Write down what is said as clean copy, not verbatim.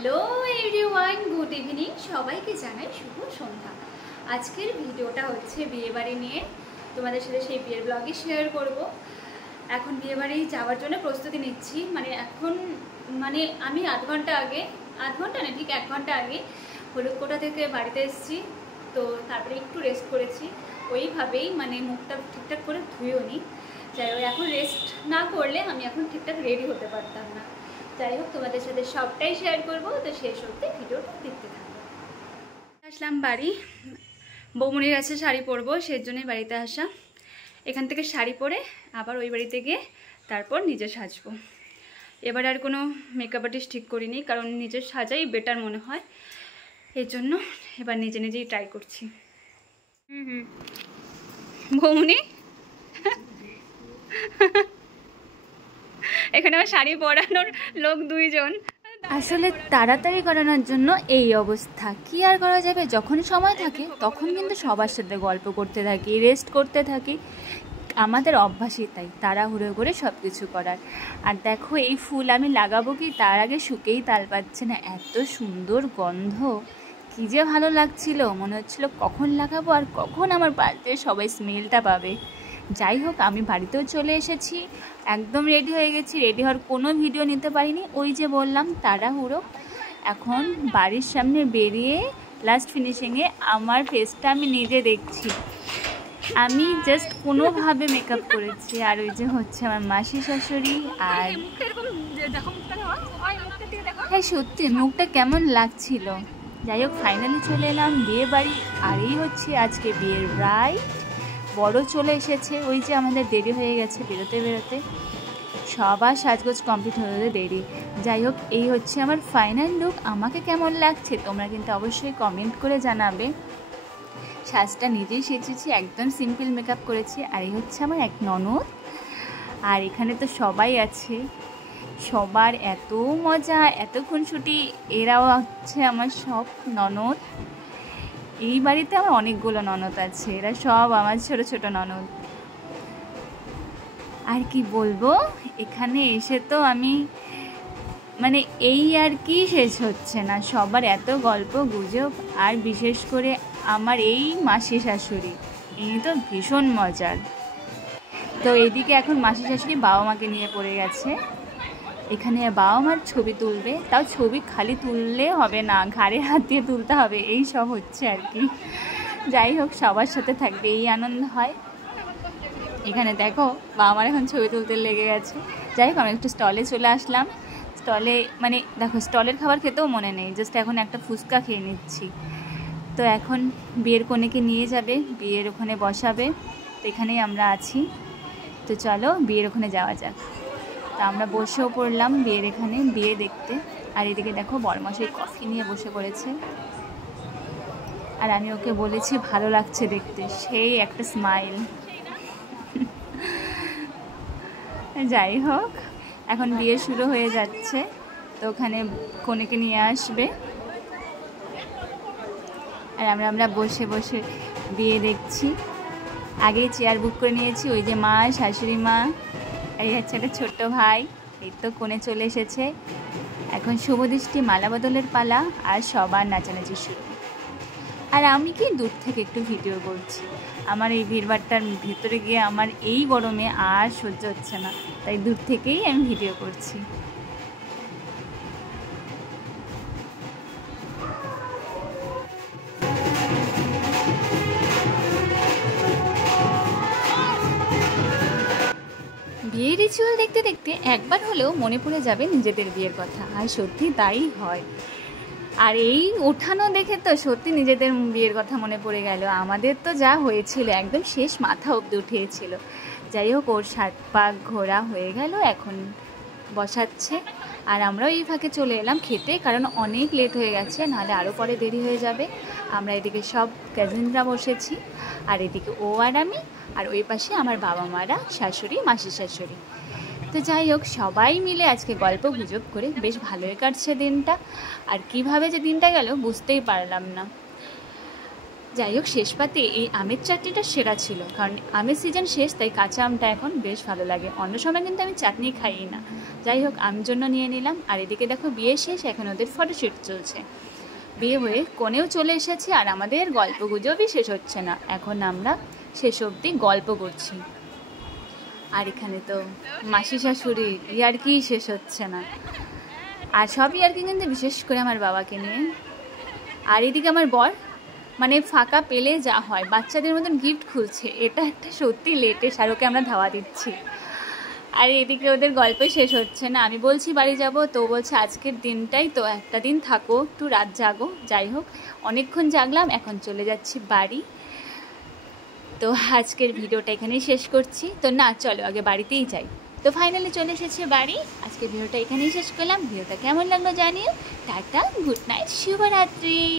Hello everyone, good evening. সবাইকে জানাই শুভ সন্ধ্যা। আজকের ভিডিওটা হচ্ছে বিয়েবাড়ি নিয়ে, তোমাদের সাথে সেই বিয়ের ব্লগই শেয়ার করব। এখন বিয়েবাড়ি যাওয়ার জন্য প্রস্তুতি নিচ্ছি। এখন আমি আধ ঘন্টা না, ঠিক 1 ঘন্টা আগে হলুদকোটা থেকে বাড়িতে এসেছি। তো তারপরে একটু রেস্ট করেছি, ওইভাবেই মুখটা ঠিকঠাক করে ধুয়েও নি। যাই হোক, এখন রেস্ট না করলে আমি এখন ঠিকঠাক রেডি হতে পারতাম না। যাই হোক, তোমাদের সাথে সবটাই শেয়ার করবো, তো শেষ অবধি ভিডিওটা দেখতে থাকবো। আসলাম বাড়ি, বৌমনির কাছে শাড়ি পরবো, সেই জন্যই বাড়িতে আসা। এখান থেকে শাড়ি পরে আবার ওই বাড়িতে গিয়ে তারপর নিজে সাজবো। এবার আর কোনো মেকআপ আর্টিস্ট ঠিক করিনি, কারণ নিজের সাজাই বেটার মনে হয়। এই জন্য এবার নিজেই ট্রাই করছি। বৌমনি এখানে আমার শাড়ি পরানোর লোক 2 জন। আসলে তাড়াতাড়ি করানোর জন্য এই অবস্থা। কি আর করা যাবে, যখন সময় থাকে তখন কিন্তু সবার সাথে গল্প করতে থাকি, রেস্ট করতে থাকি। আমাদের অভ্যাসই তাই, তাড়াহুড়ো করে সব কিছু করার। আর দেখো, এই ফুল আমি লাগাবো কি তার আগে শুকেই তাল পাচ্ছে না। এত সুন্দর গন্ধ, কি যে ভালো লাগছিল, মনে হচ্ছিল কখন লাগাবো আর কখন আমার বাড়িতে সবাই স্মেলটা পাবে। যাই হোক, আমি বাড়িতেও চলে এসেছি, একদম রেডি হয়ে গেছি। রেডি হওয়ার কোনো ভিডিও নিতে পারিনি, ওই যে বললাম তাড়াহুড়ো। এখন বাড়ির সামনে বেরিয়ে লাস্ট ফিনিশিংয়ে আমার ফেসটা আমি নিজে দেখছি। আমি জাস্ট কোনোভাবে মেকআপ করেছি। আর ওই যে হচ্ছে আমার মাসি শাশুড়ি। আর হ্যাঁ, সত্যি মুখটা কেমন লাগছিল। যাই হোক, ফাইনালি চলে এলাম বিয়ে বাড়ি। আর এই হচ্ছে আজকে বিয়ের ব্রাইড। বড় চলে এসেছে, ওই যে আমাদের দেরি হয়ে গেছে বেরোতে। সবার সাজগোজ কমপ্লিট হতে দেরি। যাই হোক, এই হচ্ছে আমার ফাইনাল লুক। আমাকে কেমন লাগছে তোমরা কিন্তু অবশ্যই কমেন্ট করে জানাবে। সাজটা নিজেই সেজেছি, একদম সিম্পল মেকআপ করেছি। আর এই হচ্ছে আমার এক ননদ। আর এখানে তো সবাই আছে, সবার এত মজা, এত খুনসুটি। এরাও হচ্ছে আমার সব ননদ। এই বাড়িতে আমার অনেকগুলো ননদ আছে, এরা সব আমার ছোট ছোট ননদ। আর কি বলবো, এখানে এসে তো আমি এই আর কি শেষ হচ্ছে না। সবার এত গল্প গুজব, আর বিশেষ করে আমার এই মাসি শাশুড়ি, ইনি তো ভীষণ মজার। তো এদিকে এখন মাসি শাশুড়ি বাবা মাকে নিয়ে পড়ে গেছে। এখানে বাবা মার ছবি তুলবে, তাও ছবি খালি তুললে হবে না, ঘাড়ে হাত দিয়ে তুলতে হবে। এই সব হচ্ছে আর কি। যাই হোক, সবার সাথে থাকবে এই আনন্দ হয়। এখানে দেখো, বাবা মার এখন ছবি তুলতে লেগে গেছে। যাই হোক, আমি একটু স্টলে চলে আসলাম। স্টলে দেখো, স্টলের খাবার খেতেও মনে নেই, জাস্ট এখন একটা ফুচকা খেয়ে নিচ্ছি। তো এখন বিয়ের কনেকে নিয়ে যাবে, বিয়ের ওখানে বসাবে। তো এখানেই আমরা আছি। তো চলো বিয়ের ওখানে যাওয়া যাক। তা আমরা বসেও পড়লাম বিয়ের এখানে, বিয়ে দেখতে। আর এদিকে দেখো, বরমশাই কফি নিয়ে বসে পড়েছে। আর আমি ওকে বলেছি ভালো লাগছে দেখতে, সেই একটা স্মাইল। যাই হোক, এখন বিয়ে শুরু হয়ে যাচ্ছে। তো ওখানে কনেকে নিয়ে আসবে। আর আমরা বসে বসে বিয়ে দেখছি। আগেই চেয়ার বুক করে নিয়েছি। ওই যে মা, শাশুড়ি মা, এই হচ্ছে একটা ছোট্ট ভাই। এই তো কোণে চলে এসেছে। এখন শুভদৃষ্টি, মালা বদলের পালা, আর সবার নাচানাচি শুরু। আর আমি কি দূর থেকে একটু ভিডিও করছি। আমার এই ভিড়ভাট্টার ভিতরে গিয়ে আমার এই গরমে আর সহ্য হচ্ছে না, তাই দূর থেকেই আমি ভিডিও করছি। বিয়ের রিচুয়াল দেখতে দেখতে একবার হলেও মনে পড়ে যাবে নিজেদের বিয়ের কথা। আর সত্যি তাই হয়। আর এই ওঠানো দেখে তো সত্যি নিজেদের বিয়ের কথা মনে পড়ে গেল। আমাদের তো যা হয়েছিল, একদম শেষ মাথা অবধি উঠিয়েছিল। যাই হোক, ওর 7 পাক ঘোরা হয়ে গেল, এখন বসাচ্ছে। আর আমরাও এই ফাঁকে চলে এলাম খেতে, কারণ অনেক লেট হয়ে গেছে, নাহলে আরও পরে দেরি হয়ে যাবে। আমরা এদিকে সব কাজিনরা বসেছি, আর এদিকে ও আর আমি, আর ওই পাশে আমার বাবা মারা, শাশুড়ি, মাসি শাশুড়ি। তো যাই হোক, সবাই মিলে আজকে গল্প গুজব করে বেশ ভালোই কাটছে দিনটা। আর কিভাবে যে দিনটা গেল বুঝতেই পারলাম না। যাই হোক, শেষ পাতে এই আমের চাটনিটা সেরা ছিল, কারণ আমের সিজন শেষ, তাই কাঁচা আমটা এখন বেশ ভালো লাগে। অন্য সময় কিন্তু আমি চাটনি খাই না। যাই হোক, আমের জন্য নিয়ে নিলাম। আর এদিকে দেখো বিয়ে শেষ, এখন ওদের ফটোশ্যুট চলছে। বিয়ে হয়ে কনেও চলে এসেছে, আর আমাদের গল্প গুজবই শেষ হচ্ছে না। এখন আমরা শেষ অবধি গল্প করছি। আর এখানে তো মাসি শাশুড়ি ইয়ার্কি শেষ হচ্ছে না। আর সব ইয়ার্কি কিন্তু বিশেষ করে আমার বাবাকে নিয়ে। আর এদিকে আমার বর মানে ফাঁকা পেলে যা হয় বাচ্চাদের মতন গিফট খুলছে, এটা একটা সত্যি লেটেস্ট, আর ওকে আমরা ধাওয়া দিচ্ছি। আর এদিকে ওদের গল্পই শেষ হচ্ছে না। আমি বলছি বাড়ি যাব, তো বলছে আজকের দিনটাই তো, একটা দিন থাকো, একটু রাত জাগো। যাই হোক, অনেকক্ষণ জাগলাম, এখন চলে যাচ্ছি বাড়ি। তো আজকের ভিডিওটা এখানেই শেষ করছি। তো না, চলো আগে বাড়িতেই যাই। তো ফাইনালি চলে এসেছে বাড়ি। আজকের ভিডিওটা এখানেই শেষ করলাম। ভিডিওটা কেমন লাগলো জানিও। টাটা, গুড নাইট, শুভরাত্রি।